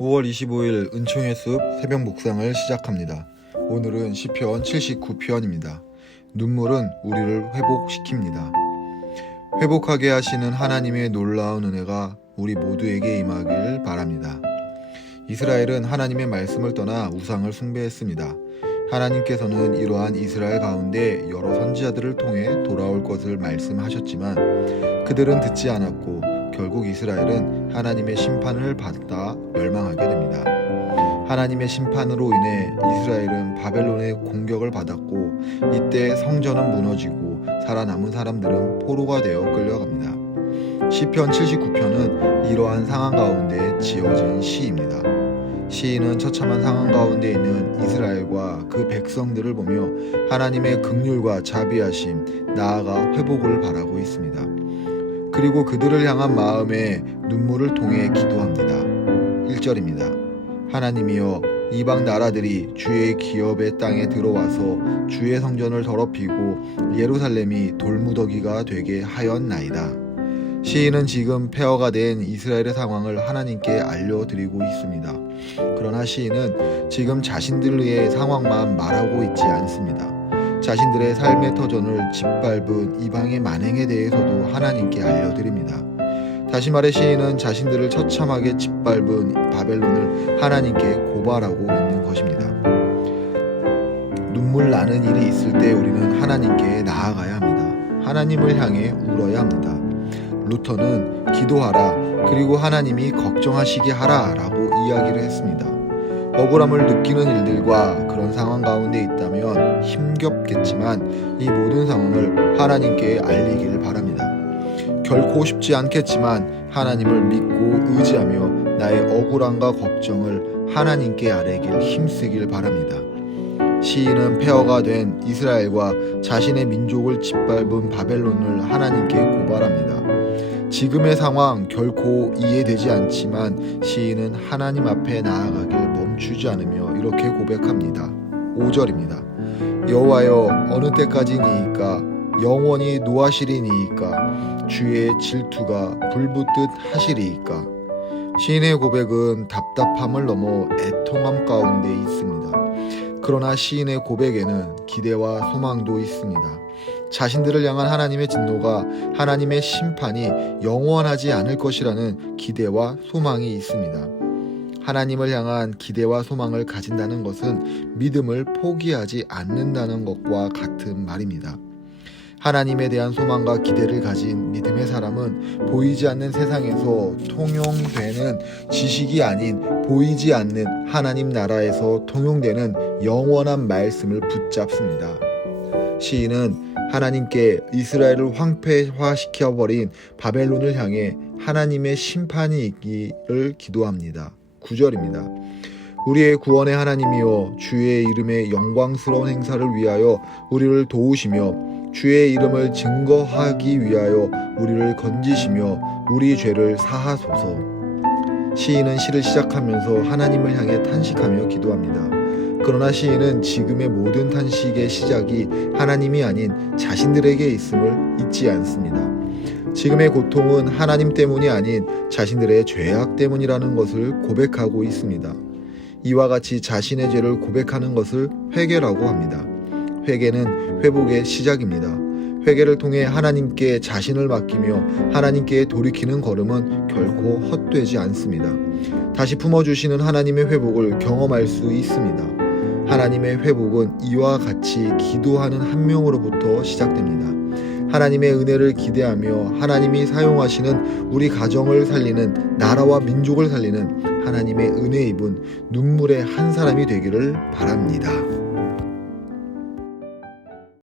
5월 25일 은총의 숲 새벽 묵상을 시작합니다. 오늘은 시편 79편입니다. 눈물은 우리를 회복시킵니다. 회복하게 하시는 하나님의 놀라운 은혜가 우리 모두에게 임하길 바랍니다. 이스라엘은 하나님의 말씀을 떠나 우상을 숭배했습니다. 하나님께서는 이러한 이스라엘 가운데 여러 선지자들을 통해 돌아올 것을 말씀하셨지만 그들은 듣지 않았고 결국 이스라엘은 하나님의 심판을 받다 멸망하게 됩니다. 하나님의 심판으로 인해 이스라엘은 바벨론의 공격을 받았고 이때 성전은 무너지고 살아남은 사람들은 포로가 되어 끌려갑니다. 시편 79편은 이러한 상황 가운데 지어진 시입니다. 시인은 처참한 상황 가운데 있는 이스라엘과 그 백성들을 보며 하나님의 긍휼과 자비하심, 나아가 회복을 바라고 있습니다. 그리고 그들을 향한 마음에 눈물을 통해 기도합니다. 1절입니다. 하나님이여, 이방 나라들이 주의 기업의 땅에 들어와서 주의 성전을 더럽히고 예루살렘이 돌무더기가 되게 하였나이다. 시인은 지금 폐허가 된 이스라엘의 상황을 하나님께 알려드리고 있습니다. 그러나 시인은 지금 자신들의 상황만 말하고 있지 않습니다. 자신들의 삶의 터전을 짓밟은 이방의 만행에 대해서도 하나님께 알려드립니다. 다시 말해 시인은 자신들을 처참하게 짓밟은 바벨론을 하나님께 고발하고 있는 것입니다. 눈물 나는 일이 있을 때 우리는 하나님께 나아가야 합니다. 하나님을 향해 울어야 합니다. 루터는 기도하라, 그리고 하나님이 걱정하시게 하라 라고 이야기를 했습니다. 억울함을 느끼는 일들과 그런 상황 가운데 있다면 힘겹겠지만 이 모든 상황을 하나님께 알리길 바랍니다. 결코 쉽지 않겠지만 하나님을 믿고 의지하며 나의 억울함과 걱정을 하나님께 아뢰길 힘쓰길 바랍니다. 시인은 폐허가 된 이스라엘과 자신의 민족을 짓밟은 바벨론을 하나님께 고발합니다. 지금의 상황 결코 이해되지 않지만 시인은 하나님 앞에 나아가길 멈추지 않으며 이렇게 고백합니다. 5절입니다. 여호와여, 어느 때까지니이까? 영원히 노하시리니이까? 주의 질투가 불붙듯 하시리이까? 시인의 고백은 답답함을 넘어 애통함 가운데 있습니다. 그러나 시인의 고백에는 기대와 소망도 있습니다. 자신들을 향한 하나님의 진노가, 하나님의 심판이 영원하지 않을 것이라는 기대와 소망이 있습니다. 하나님을 향한 기대와 소망을 가진다는 것은 믿음을 포기하지 않는다는 것과 같은 말입니다. 하나님에 대한 소망과 기대를 가진 믿음의 사람은 보이지 않는 세상에서 통용되는 지식이 아닌 보이지 않는 하나님 나라에서 통용되는 영원한 말씀을 붙잡습니다. 시인은 하나님께 이스라엘을 황폐화시켜버린 바벨론을 향해 하나님의 심판이 있기를 기도합니다. 9절입니다. 우리의 구원의 하나님이여, 주의 이름의 영광스러운 행사를 위하여 우리를 도우시며 주의 이름을 증거하기 위하여 우리를 건지시며 우리 죄를 사하소서. 시인은 시를 시작하면서 하나님을 향해 탄식하며 기도합니다. 그러나 시인은 지금의 모든 탄식의 시작이 하나님이 아닌 자신들에게 있음을 잊지 않습니다. 지금의 고통은 하나님 때문이 아닌 자신들의 죄악 때문이라는 것을 고백하고 있습니다. 이와 같이 자신의 죄를 고백하는 것을 회개라고 합니다. 회개는 회복의 시작입니다. 회개를 통해 하나님께 자신을 맡기며 하나님께 돌이키는 걸음은 결코 헛되지 않습니다. 다시 품어주시는 하나님의 회복을 경험할 수 있습니다. 하나님의 회복은 이와 같이 기도하는 한 명으로부터 시작됩니다. 하나님의 은혜를 기대하며 하나님이 사용하시는 우리 가정을 살리는, 나라와 민족을 살리는 하나님의 은혜 입은 눈물의 한 사람이 되기를 바랍니다.